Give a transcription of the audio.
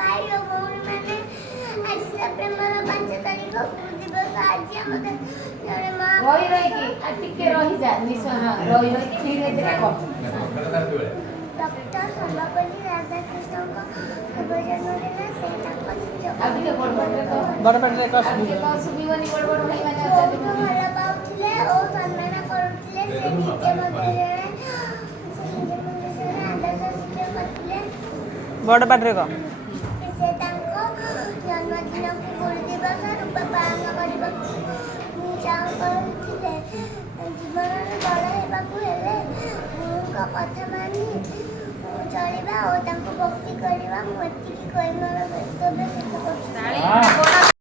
भाई और भौणी मैंने आज सेप्टेम्बर 5 तारिख गुरु दिवस आज हमके जने मां रही रही की आ टिके रही जा निश्चय रही रही की धीरे धीरे कह डॉक्टर सर्वपल्ली राधाकृष्ण को शुभ जन्मदिन से ताको अभी के बड़ तो बड़बड़े कस अभी के सुबीवनी बड़ भाई माने बहुत अछन ଭଲ ପାଉଥିଲେ ଓ ସମ୍ମାନ କରୁଥିଲେ ସେ ନିଜେ ମଧ୍ୟ ଜଣେ ଆଦର୍ଶ ଶିକ୍ଷକ ଥିଲେ बड़बड़े क ସେ ତାଙ୍କ ଜନ୍ମଦିନକୁ ଗୁରୁ ଦିବସ ରୂପେ ପାଳନ କରିବାକୁ ଚାହୁଁଥିଲେ ଜୀବନରେ ବଡ଼ ହେବାକୁ ହେଲେ ଗୁରୁଙ୍କ କଥା ମାନି ଚଳିବା ଓ ତାଙ୍କୁ ଭକ୍ତି କରିବା ମୁଁ ଏତିକି କହି ମୋର ବକ୍ତବ୍ୟ ଶେଷ କରୁଛି।